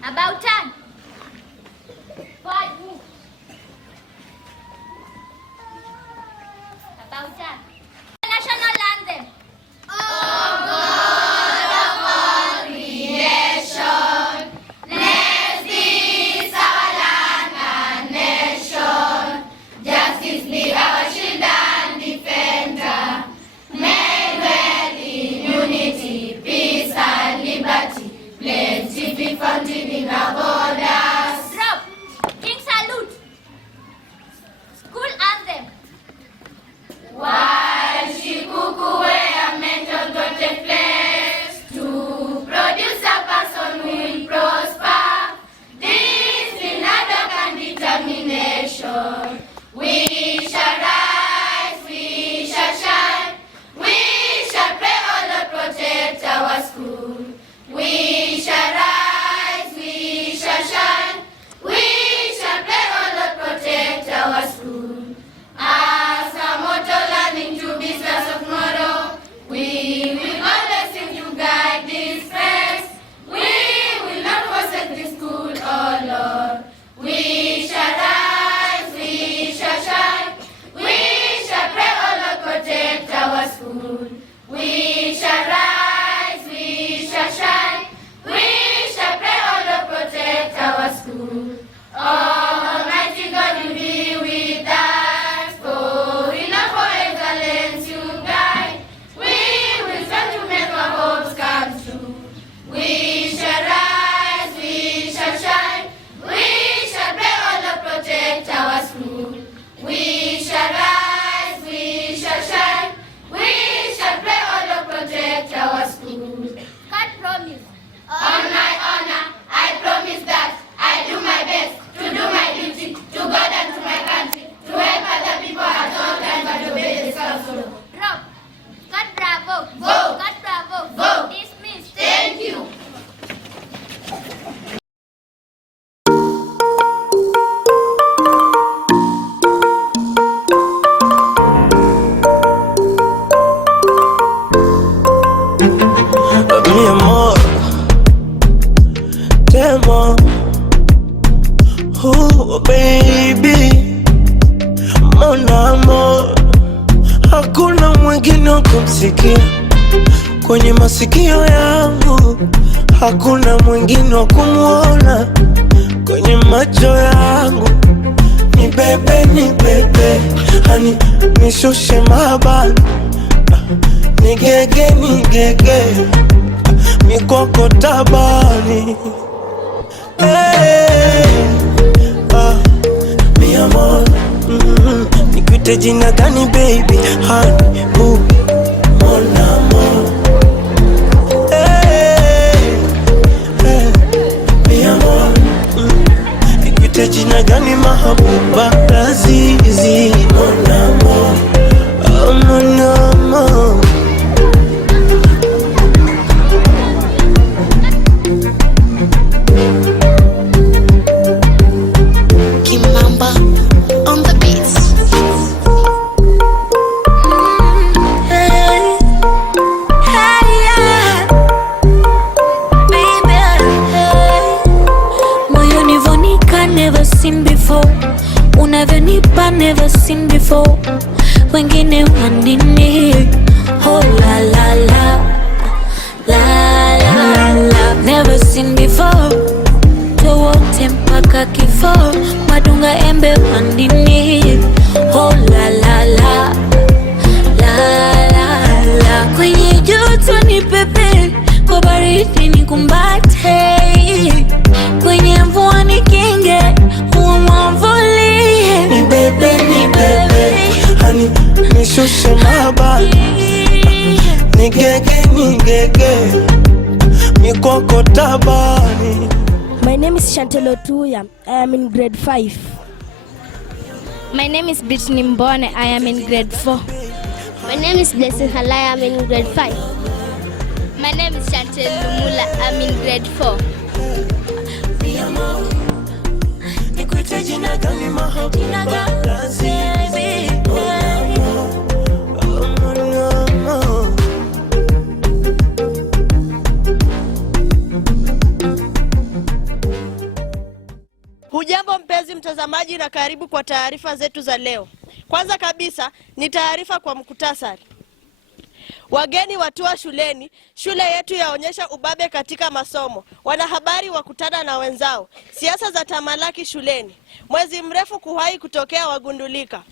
About time. 5 move. About time. National anthem. Oh God of all creation, bless this our land and nation. Justice be our shield and defender. May dwell in unity, peace and liberty. Plenty be found in our Oh baby, mon amour, hakuna mwingine wa kumsikia kwenye masikio yangu, hakuna mwingine wa kumuona kwenye macho yangu. Ni bebe, hani nishushe mabani, nigege, mikoko tabani. Hey, mi amor, nikuite jina gani baby, honey, boo, mon amour. Hey, mi amor, nikuite jina gani mahabuba, lazizi, mon amour, oh mon amour. Never seen before. Wengine wanini, oh la la la, la la la. Never seen before. Tuwote mpaka kifo, madunga embe wanini, oh la la la, la la la. Kwenye joto ni pepe, kwa baridi ni kumbate, kwenye mvua ni kinge, umwamvuli. Ni bebe, hani nishushe mabani, nigege, mikoko tabani. My name is Luhya. I am in grade 5. My name is Brittany Mbone. I am in grade 4. My name is Blessing Halai. I am in grade 5. My name is Lumula. I am in grade 4. Hujambo mpenzi mtazamaji na karibu kwa taarifa zetu za leo. Kwanza kabisa ni taarifa kwa mkutasari. Wageni watua shuleni, shule yetu yaonyesha ubabe katika masomo. Wanahabari wakutana na wenzao. Siasa za tamalaki shuleni. Mwezi mrefu kuwahi kutokea wagundulika.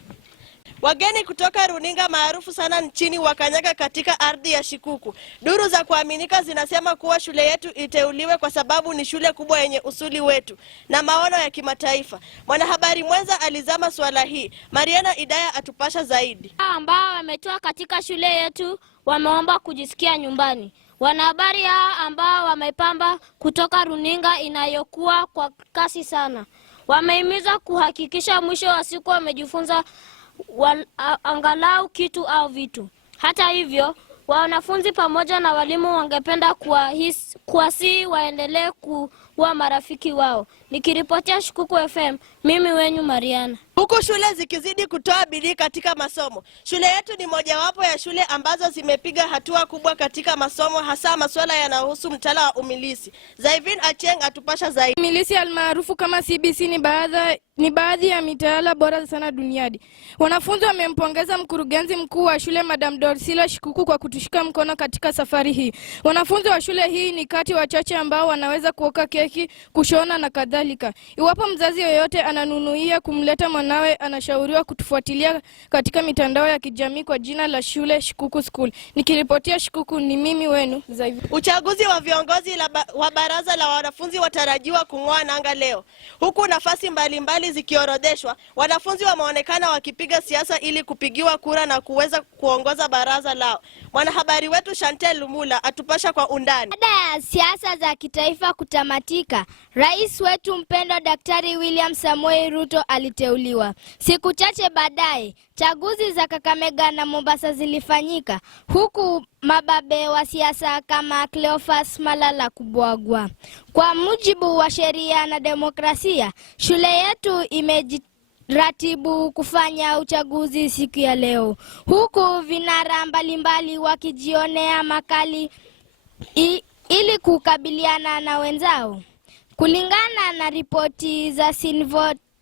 Wageni kutoka runinga maarufu sana nchini wakanyaga katika ardhi ya Shikuku. Duru za kuaminika zinasema kuwa shule yetu iteuliwe kwa sababu ni shule kubwa yenye usuli wetu na maono ya kimataifa. Mwanahabari mwenza alizama swala hii. Mariana Idaya atupasha zaidi. Ambao wametoa katika shule yetu wameomba kujisikia nyumbani. Wanahabari hao ambao wamepamba kutoka runinga inayokuwa kwa kasi sana, wamehimiza kuhakikisha mwisho wa siku wamejifunza angalau kitu au vitu. Hata hivyo, wanafunzi pamoja na walimu wangependa kuwasihi waendelee kuwa marafiki wao. Nikiripotia Shikuku FM, mimi wenyu Mariana. Huku shule zikizidi kutoa bidii katika masomo, shule yetu ni mojawapo ya shule ambazo zimepiga hatua kubwa katika masomo, hasa masuala yanayohusu mtaala wa umilisi. Zaivin Acheng atupasha zaidi. Umilisi almaarufu kama CBC ni baadhi ya mitaala bora sana duniani. Wanafunzi wamempongeza mkurugenzi mkuu wa shule Madam Dorsila Shikuku kwa kutushika mkono katika safari hii. Wanafunzi wa shule hii ni kati wachache ambao wanaweza kuoka keki, kushona na kadhalika. Iwapo mzazi yoyote ananunuia kumleta mwanawe, anashauriwa kutufuatilia katika mitandao ya kijamii kwa jina la shule Shikuku School. Nikiripotia Shikuku ni mimi wenu Zaivin. Uchaguzi wa viongozi wa baraza la wanafunzi watarajiwa kung'oa nanga leo. Huku nafasi mbalimbali zikiorodheshwa, wanafunzi wameonekana wakipiga siasa ili kupigiwa kura na kuweza kuongoza baraza lao. Mwanahabari wetu Lumula atupasha kwa undani. Baada ya siasa za kitaifa kutamatika, rais wetu mpendwa Daktari William Samoei Ruto aliteuliwa. Siku chache baadaye, chaguzi za Kakamega na Mombasa zilifanyika, huku mababe wa siasa kama Cleophas Malala kubwagwa. Kwa mujibu wa sheria na demokrasia, shule yetu imejiratibu kufanya uchaguzi siku ya leo, huku vinara mbalimbali wakijionea makali ili kukabiliana na wenzao. Kulingana na ripoti za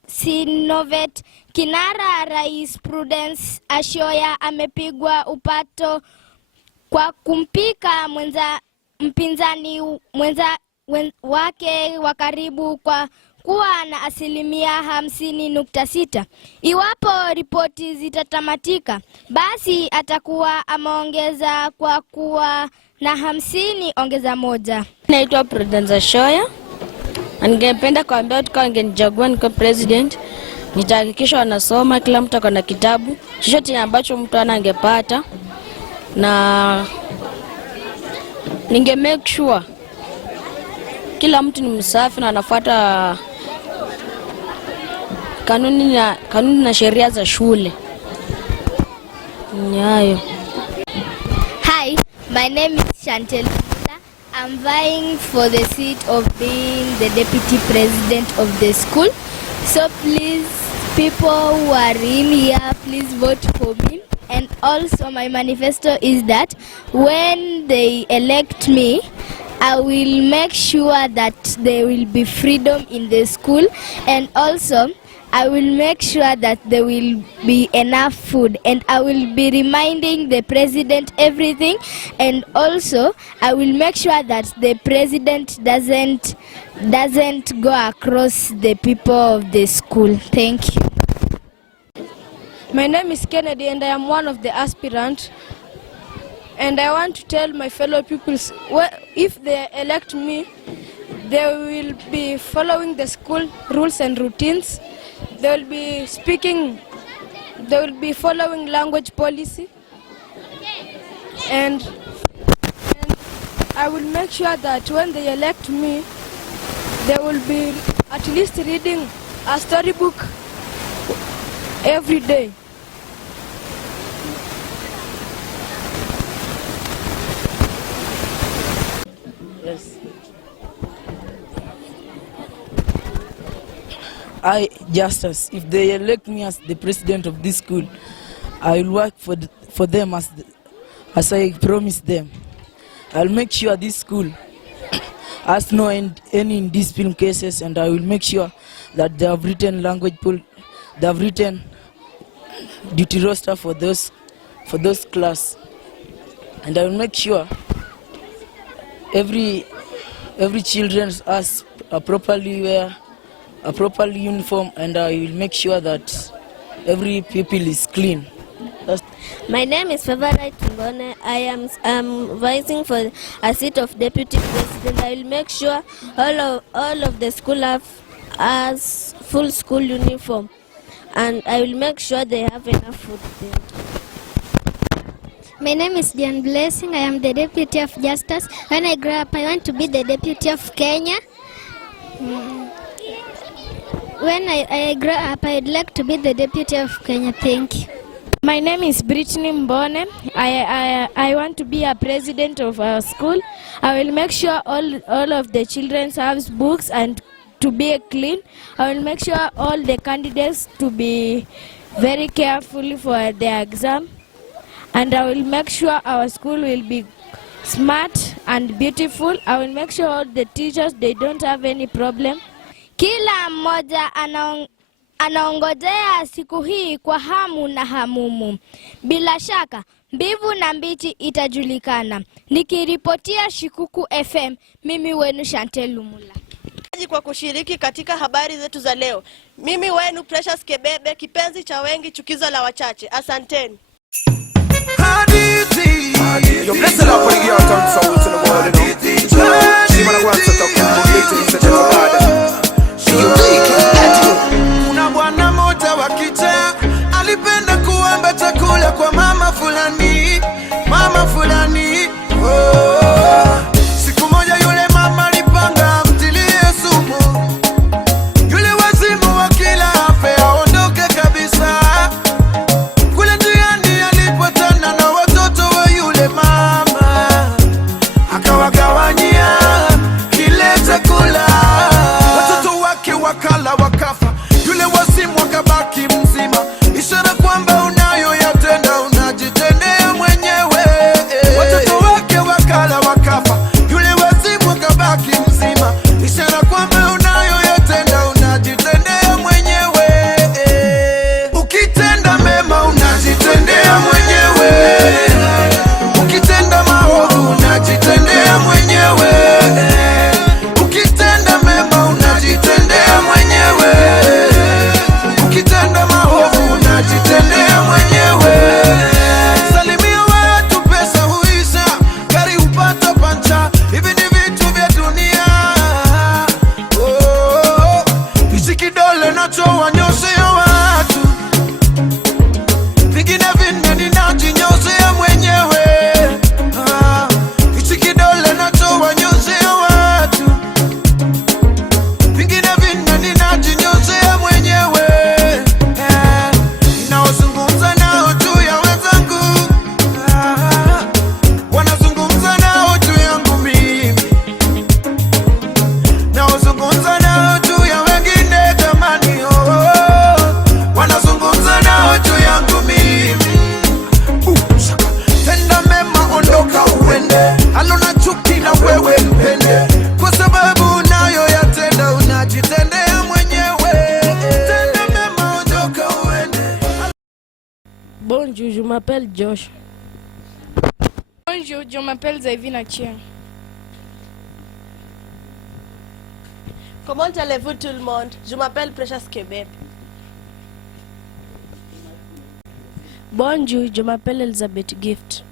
Sinovet, kinara Rais Prudence Ashoya amepigwa upato kwa kumpika mpinzani wake wa karibu kwa kuwa na 50.6. Iwapo ripoti zitatamatika, basi atakuwa ameongeza kwa kuwa na 50 ongeza 1. Naitwa Prudence Ashoya. Ningependa kuambia watu kama wangenichagua nikuwe president, nitahakikisha wanasoma, kila mtu ako na kitabu, chochote ambacho mtu angepata, na ninge make sure kila mtu ni msafi na anafuata kanuni na sheria za shule. Nyayo. Hi, my name is Chantel. I'm vying for the seat of being the deputy president of the school. So please, people who are in here, please vote for me. And also my manifesto is that when they elect me, I will make sure that there will be freedom in the school, and also I will make sure that there will be enough food, and I will be reminding the president everything, and also I will make sure that the president doesn't go across the people of the school. Thank you. My name is Kennedy and I am one of the aspirants. And I want to tell my fellow pupils, if they elect me, they will be following the school rules and routines. They will be following language policy. And I will make sure that when they elect me, they will be at least reading a storybook every day. Yes. Justice, if they elect me as the president of this school, I will work for them as I promised them. I'll make sure this school has no any indiscipline cases, and I will make sure that they have written they have written duty roster for those class, and I will make sure every children has a properly uniform, and I will make sure that every pupil is clean. My name is Favorite Ngone. I am vying for a seat of deputy president. I will make sure all of the school has full school uniform, and I will make sure they have enough food there. My name is Dian Blessing. I am the Deputy of Justice. When I grow up, I want to be the Deputy of Kenya. When I grow up, I'd like to be the Deputy of Kenya. Thank you. My name is Brittany Mbone. I want to be a president of our school. I will make sure all of the children have books and to be clean. I will make sure all the candidates to be very careful for their exam. And I will make sure our school will be smart and beautiful. I will make sure all the teachers, they don't have any problem. Kila mmoja anaongojea siku hii kwa hamu na hamumu. Bila shaka, mbivu na mbichi itajulikana. Nikiripotia Shikuku FM, mimi wenu Chantel Lumula. Kwa kushiriki katika habari zetu za leo. Mimi wenu Precious Kebebe, kipenzi cha wengi, chukizo la wachache. Asanteni. Yo, bless the Lord for the girl turn soul to the world, you know. She wanna go and set up completely, set up God. She you weak, kuna bwana moja wa kicha alipenda kuomba chakula kwa mama fulani, siku moja yule mama alipanga mtilie sumu, yule wazimu wa kila afe aondoke kabisa. Kule njiani alipotana na watoto wa yule mama, akawagawanyia kile chakula. nachowanyoshea watu, vingine vinne ninajinyosea mwenyewe. Hichi kidole nachowanyoshea watu, vingine vinne ninajinyosea mwenyewe. Ninaozungumza nao juu ya wenzangu, wanazungumza nao juu yangu mimi. Naozungumza nao juu ya wengine jamani, wanazungumza nao juu yangu mimi. Tenda mema, ondoka uende, alona chuki na wewe mpende, kwa sababu nayo yatenda unajitendea mwenyewe. Tenda mema, ondoka uende. Bonjour, je m'appelle Josh. Bonjour, je m'appelle Zaivina Chien. Comment allez-vous tout le monde? Je m'appelle Precious Kebeb. Bonjour, je m'appelle Elizabeth Gift.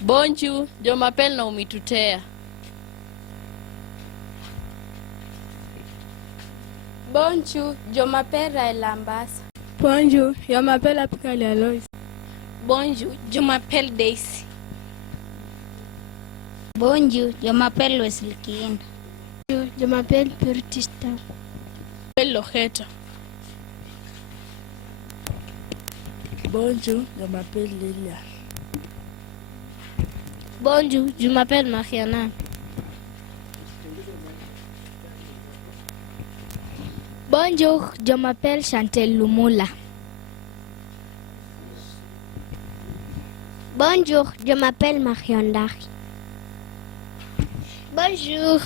Bonjour, je m'appelle Naomi Tutea. Bonjour, je m'appelle Raël Ambassa. Bonjour, je m'appelle Abigail Alois. Bonjour, je m'appelle Daisy. Bonjour, je m'appelle Wesley Kienda. Bonjour, je m'appelle Purtista. Je m'appelle Lojeta. Bonjour, je m'appelle Lilia. Bonjour, je m'appelle Mariana. Bonjour, je m'appelle Chantel Lumula. Bonjour, je m'appelle Mariondari. Bonjour,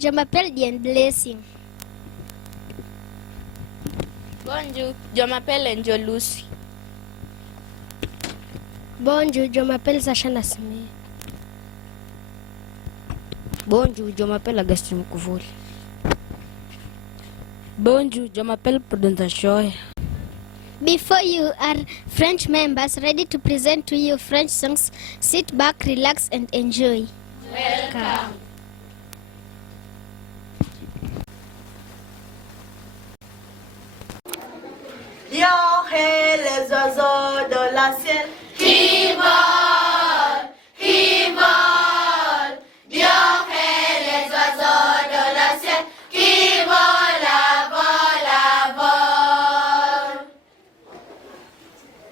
je m'appelle Diane Blessing. Bonjour, je m'appelle Angel Lucy. Bonjour, je m'appelle Sacha Nasmi. Bonjour, je m'appelle Augustin Mukuvuli. Bonjour, je m'appelle Prudence Shoy. Before you are French members ready to present to you French songs, sit back, relax and enjoy. Welcome. Yohé les oiseaux de la ciel qui volent, qui volent. Yohé les oiseaux de la ciel qui volent, volent, volent.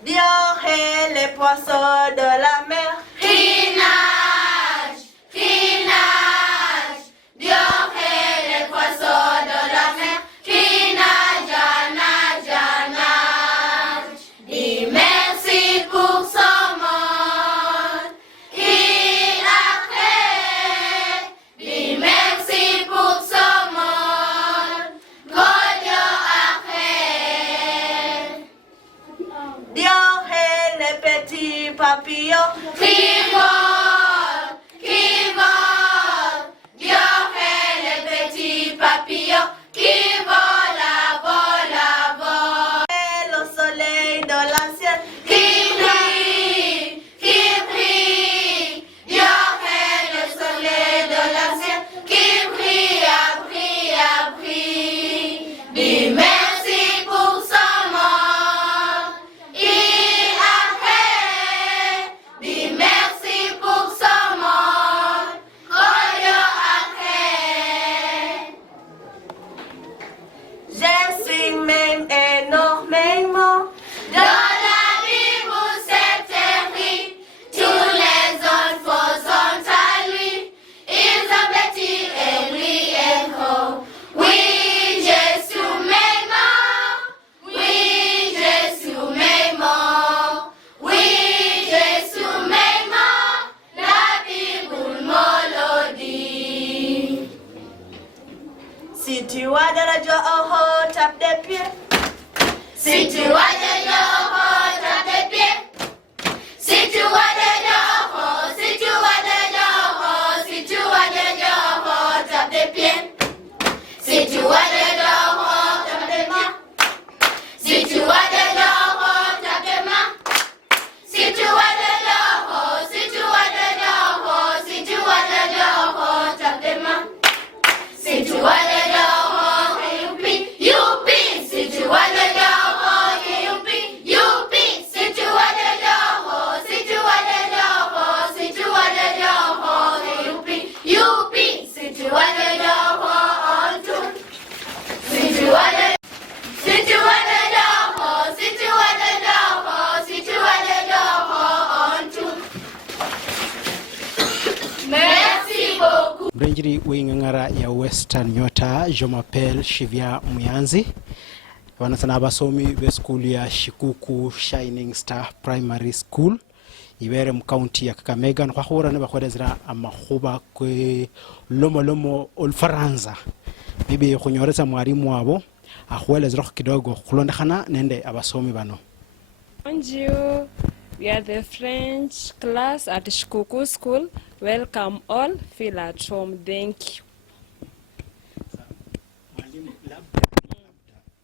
Yohé les poissons de la mer qui nagent, qui nagent. Yohé les poissons de la mer qui nagent, nagent, nagent. Dis merci pour son monde, il a fait. Dis merci pour son monde, Dieu a fait. Dieu est les petits papillons qui volent, qui volent. Dieu est les petits papillons qui volent, volent, volent. Et le soleil de la ciel qui brille, qui brille. Dieu est le soleil de la ciel qui brille, brille, brille. Dis merci pour son monde, il a fait. Dis merci pour son monde, Dieu a fait. Je suis même énormément dans la vie où c'est terrible. Tous les enfants sont à lui. Ils ont petit et lui et gros. Oui, je suis maman. Oui, je suis maman. Oui, je suis maman. La Bible me le dit. Si tu as de la joie, oh, oh, tape des pieds. Si tu as de la joie, oh, tape des pieds. Si tu as de la joie, si tu as de la joie, si tu as de la joie, tape des pieds. Si tu as de la joie, tape des mains. Si tu as de la joie, tape des mains. Si tu as de la joie, si tu as de la joie, si tu as de la joie, tape des mains. Mrenjiri wingangara ya Western Nyota Jomapel Shivya Muyanzi. Wanasana abasomi be school ya Shikuku Shining Star Primary School. Ibere mu county ya Kakamega kwa hora ne bakorezera amahuba kwe lomo olfaransa. Bibi kunyoreza mwalimu wabo ahwelezera kidogo kulondekana nende abasomi bano. Bonjour. We are the French class at Shikuku School. Welcome all. Feel at home. Thank you. Mwalimu, labda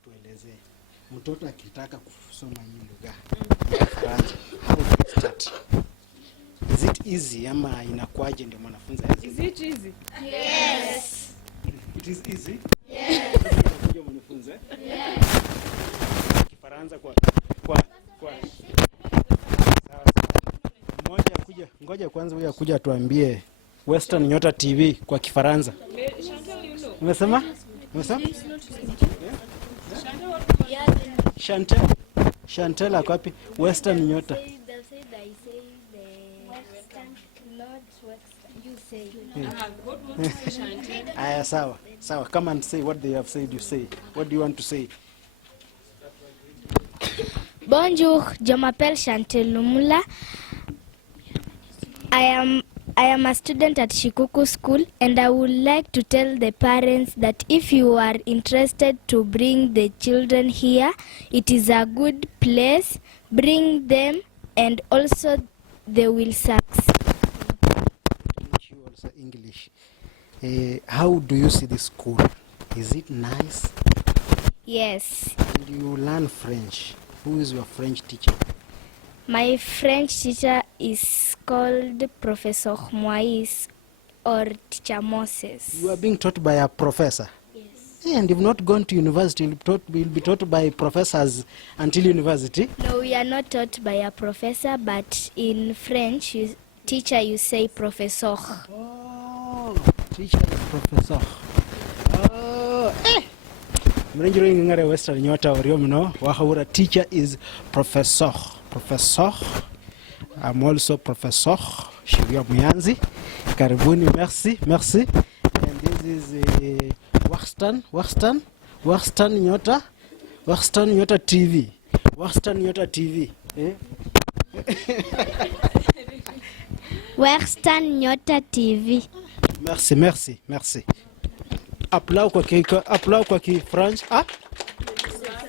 tueleze mtoto akitaka kusoma hii lugha ya Kifaransa, how do you start? Is it easy ama inakuaje ndio mwanafunzi? Is it easy? Yes. It is easy? Yes. Ndio mwanafunzi? Yes. Kifaransa kwa ngoja kwanza huyu akuja tuambie Western Nyota TV kwa Kifaransa. Umesema? Chantel ako wapi? Western Nyota. Aya, sawa. Come and say what they have said, you say. What do you want to say? Bonjour, je m'appelle Chantel Lumula. I am a student at Shikuku School, and I would like to tell the parents that if you are interested to bring the children here, it is a good place. Bring them, and also they will succeed. Teach you also English. How do you see the school? Is it nice? Yes. And you learn French. Who is your French teacher? My French teacher is called Professor Moise or Teacher Moses. You are being taught by a professor? Yes. And you've not gone to university, you'll be taught by professors until university? No, we are not taught by a professor, but in French, teacher, you say professor. Oh, teacher is professor. Oh, Mrenjiri ngare Western Nyota oriomno wahura teacher is professor. Professor. I'm also Professor Shivya Muyanzi. Karibuni, merci. And this is Western Nyota TV. Western Nyota TV. Western Nyota TV. Merci. Applaudissez kwa ki French.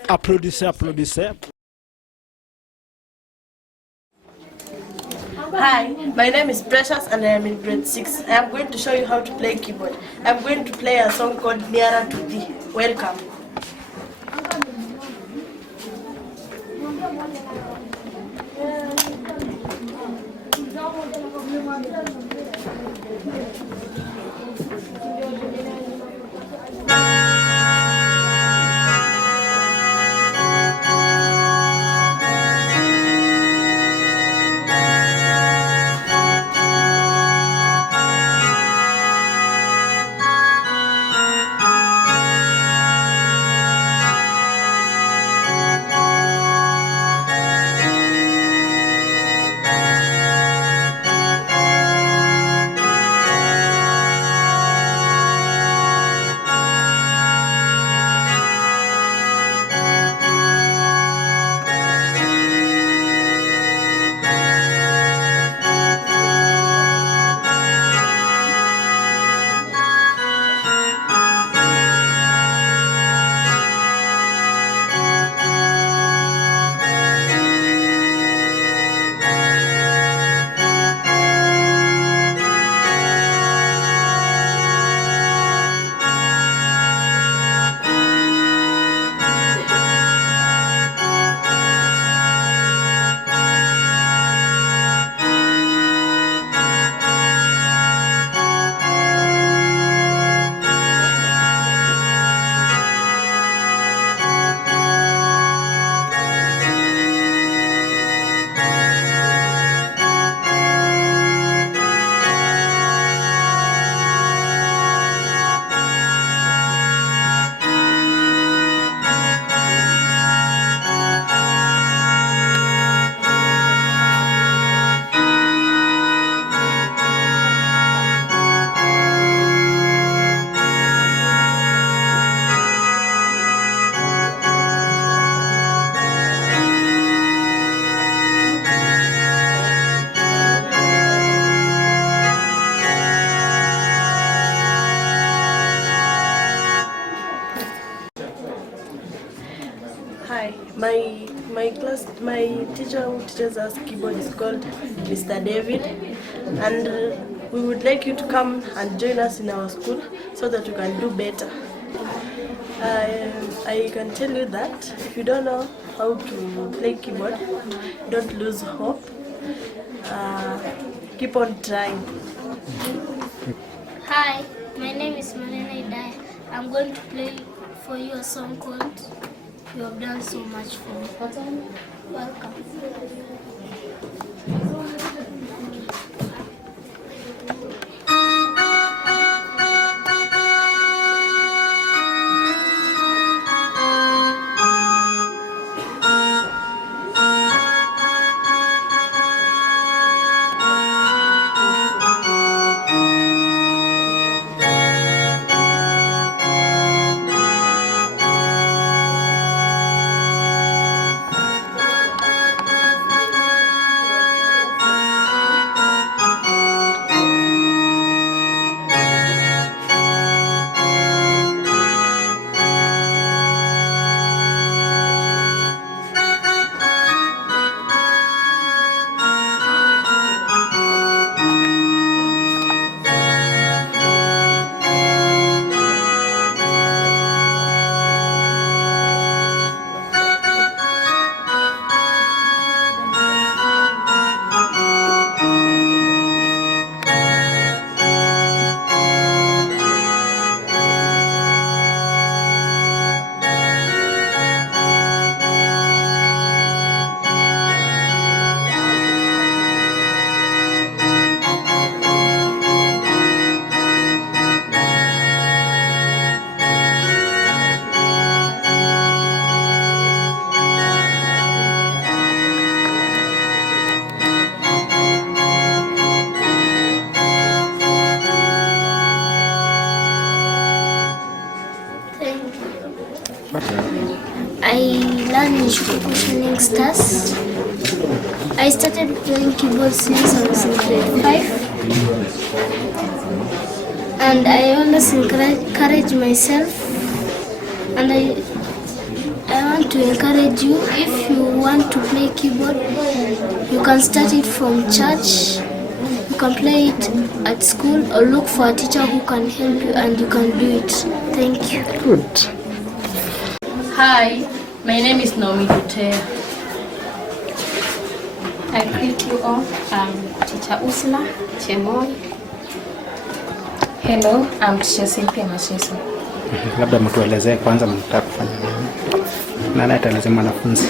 Applaudissez. Hi, my name is Precious and I am in grade 6. I am going to show you how to play keyboard. I am going to play a song called Nearer to Thee. Welcome. Hi, my teacher who teaches us keyboard is called Mr. David, and we would like you to come and join us in our school so that you can do better. I can tell you that if you don't know how to play keyboard, don't lose hope. Keep on trying. Hi, my name is Marina Idai. I'm going to play for you a song called You Have Done So Much For Me. Welcome. I learned in Shikuku Shining Stars. I started playing keyboard since I was in grade 5. And I always encourage myself. And I want to encourage you, if you want to play keyboard, you can start it from church. You can play it at school or look for a teacher who can help you and you can do it. Thank you. Good. Hi, my name is Naomi Dutea. I greet you all. I'm Teacher Ursula Chemoi. Hello, I'm Teacher Cynthia Masheso. Labda mtuelezee kwanza mnataka kufanya nini? Nani ataelezea mwanafunzi?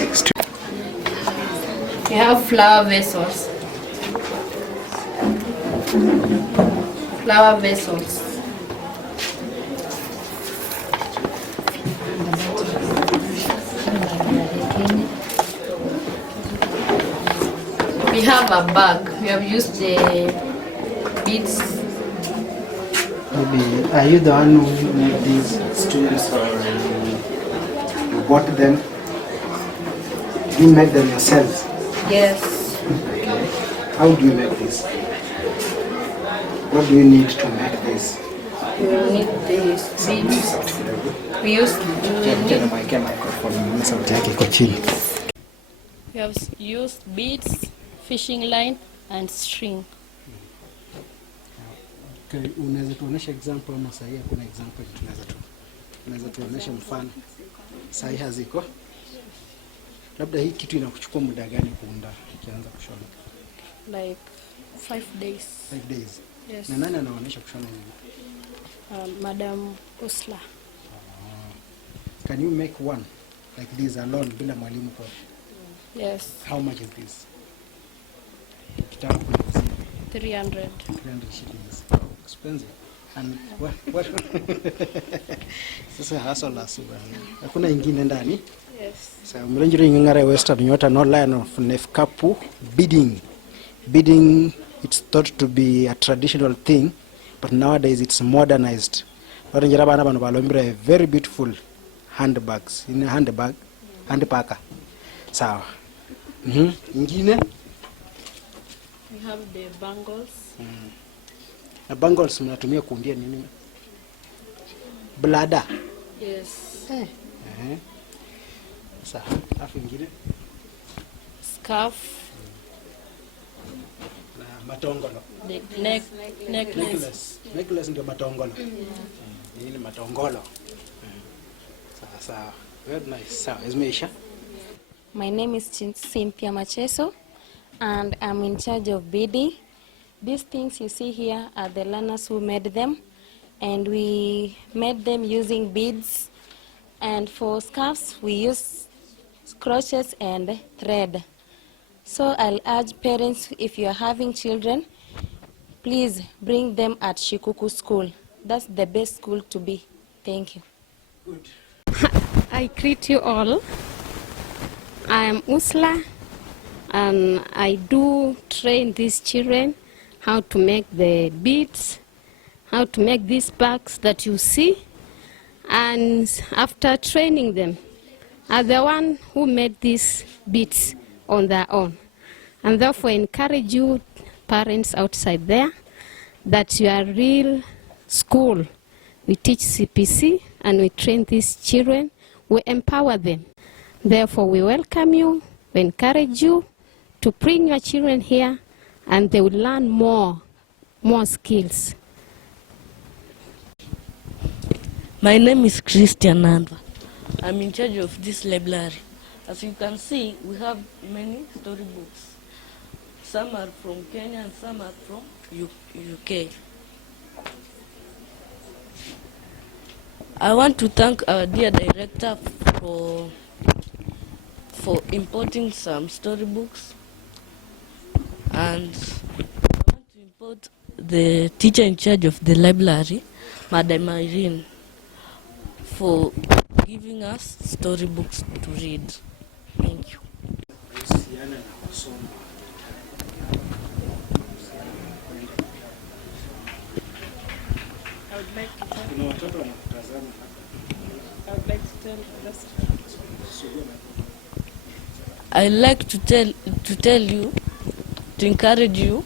We have flower vessels. Flower vessels. We have a bag. We have used the beads. Maybe, are you the one who made these stools or you bought them? You make them yourselves? Yes. Okay. How do you make this? What do you need to make this? We will need these beads. We have used beads, fishing line and string. Okay, unaweza tuonesha example ama sahi hakuna example tunaweza tuonesha mfano. Sahi haziko. Labda hii kitu inakuchukua muda gani kuunda kianza kushona? Like 5 days. 5 days. Yes. Na nani anaonesha kushona hivi? Madam Usla. Can you make one like this alone bila mwalimu kwa? Yes. How much is this? 300 shillings. Expensive. And what? Sasa hustle asuba. Hakuna ingine ndani? Yes. So mrenjiri ngare Western Nyota no line of nefkapu bidding. Bidding, it's thought to be a traditional thing, but nowadays it's modernized. Warenjira bana bano balombira very beautiful handbags. In a handbag, handpaka. Sawa. Ingine? We have the bangles. Na bangles mnatumia kuundia nini? Blada. Yes. Sawa. Alafu ingine? Scarf. Na matongolo. Necklace. Necklace ndio matongolo. Hii ni matongolo. Sawa sawa. Very nice. Sawa, Ismaisha. My name is Cynthia Macheso and I'm in charge of BD. These things you see here are the learners who made them, and we made them using beads. And for scarves, we use crochets and thread. So I'll urge parents, if you are having children, please bring them at Shikuku school. That's the best school to be. Thank you. Good. I greet you all. I am Usla, and I do train these children how to make the beads, how to make these bags that you see. And after training them, are the one who made these beads on their own. And therefore encourage you parents outside there that you are real school. We teach CPC and we train these children, we empower them. Therefore we welcome you, we encourage you to bring your children here and they will learn more skills. My name is Christian Nandwa. I'm in charge of this library. As you can see, we have many storybooks. Some are from Kenya and some are from UK. I want to thank our dear director for importing some storybooks, and I want to import the teacher in charge of the library, Madam Irene, for giving us storybooks to read. Thank you. I like to tell you, to encourage you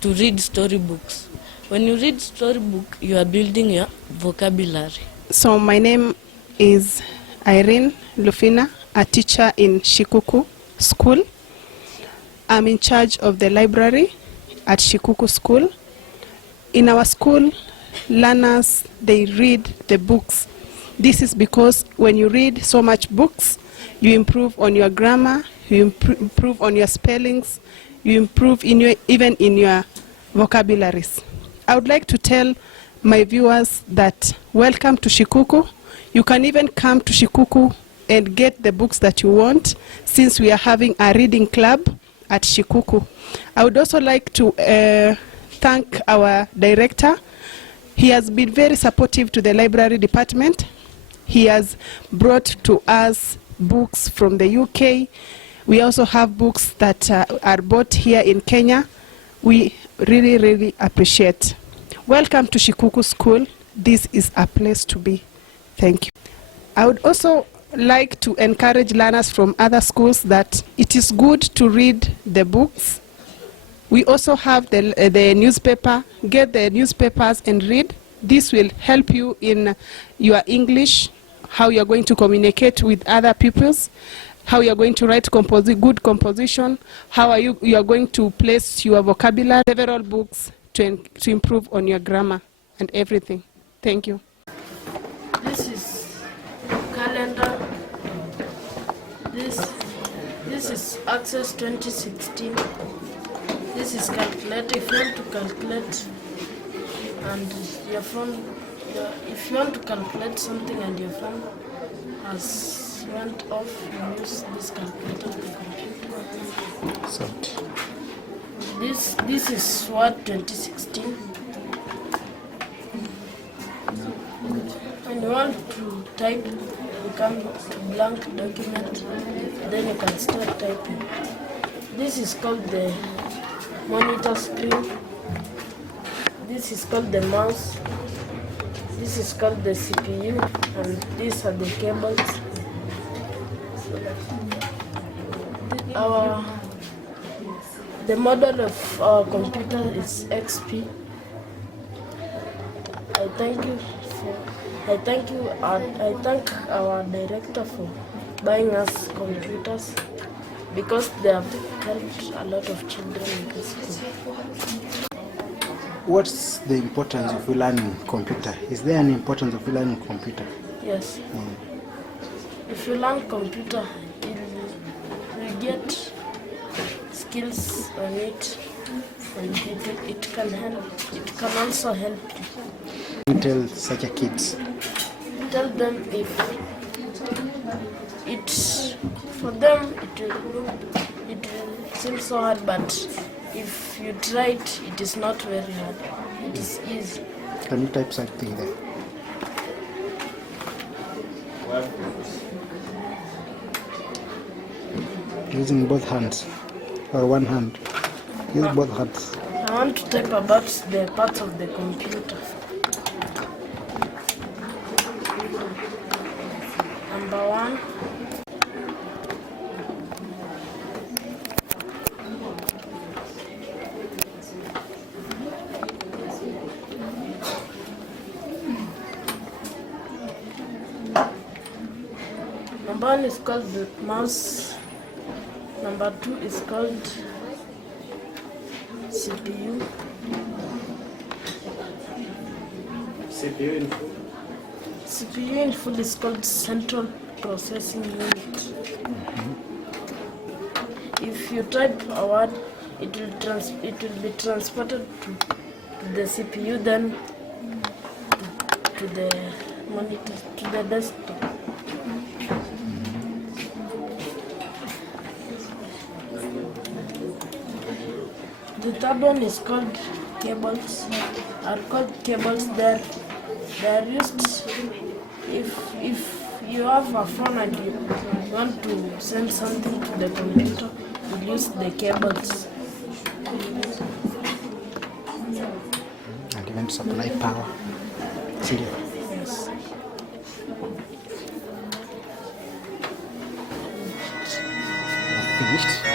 to read storybooks. When you read storybook, you are building your vocabulary. So my name is Irene Lufina, a teacher in Shikuku School. I'm in charge of the library at Shikuku School. In our school, learners, they read the books. This is because when you read so much books, you improve on your grammar, you improve on your spellings, you improve even in your vocabularies. I would like to tell my viewers that welcome to Shikuku. You can even come to Shikuku and get the books that you want, since we are having a reading club at Shikuku. I would also like to thank our director. He has been very supportive to the library department. He has brought to us books from the UK. We also have books that are bought here in Kenya. We really, really appreciate. Welcome to Shikuku School. This is a place to be. Thank you. I would also like to encourage learners from other schools that it is good to read the books. We also have the newspaper. Get the newspapers and read. This will help you in your English, how you're going to communicate with other pupils, how you're going to write good composition, how you are going to place your vocabulary. Several books to improve on your grammar and everything. Thank you. This is calendar. This is Access 2016. This is calculator. If you want to calculate and your phone, if you want to calculate something and your phone has went off, you use this calculator to compute. So, this is Word 2016. When you want to type, you come to blank document, then you can start typing. This is called the monitor screen. This is called the mouse. This is called the CPU, and these are the cables. The model of our computer is XP. I thank our director for buying us computers because they have helped a lot of children in this school. What's the importance of learning computer? Is there an importance of learning computer? Yes. If you learn computer, you get skills on it, and it can help. It can also help you. You tell such a kids. Tell them if for them it will seem so hard, but if you try it, it is not very hard. It is easy. Can you type something there? Using both hands or one hand? Use both hands. I want to type about the parts of the computer. Number 1. Number 1 is called the mouse. Number 2 is called CPU. CPU in full? CPU in full is called Central Processing Unit. If you type a word, it will be transported to the CPU, then to the monitor, to the desktop. The third one is called cables. Are called cables. They are used if you have a phone and you want to send something to the computer, you use the cables. And even supply power. Yes. Finished.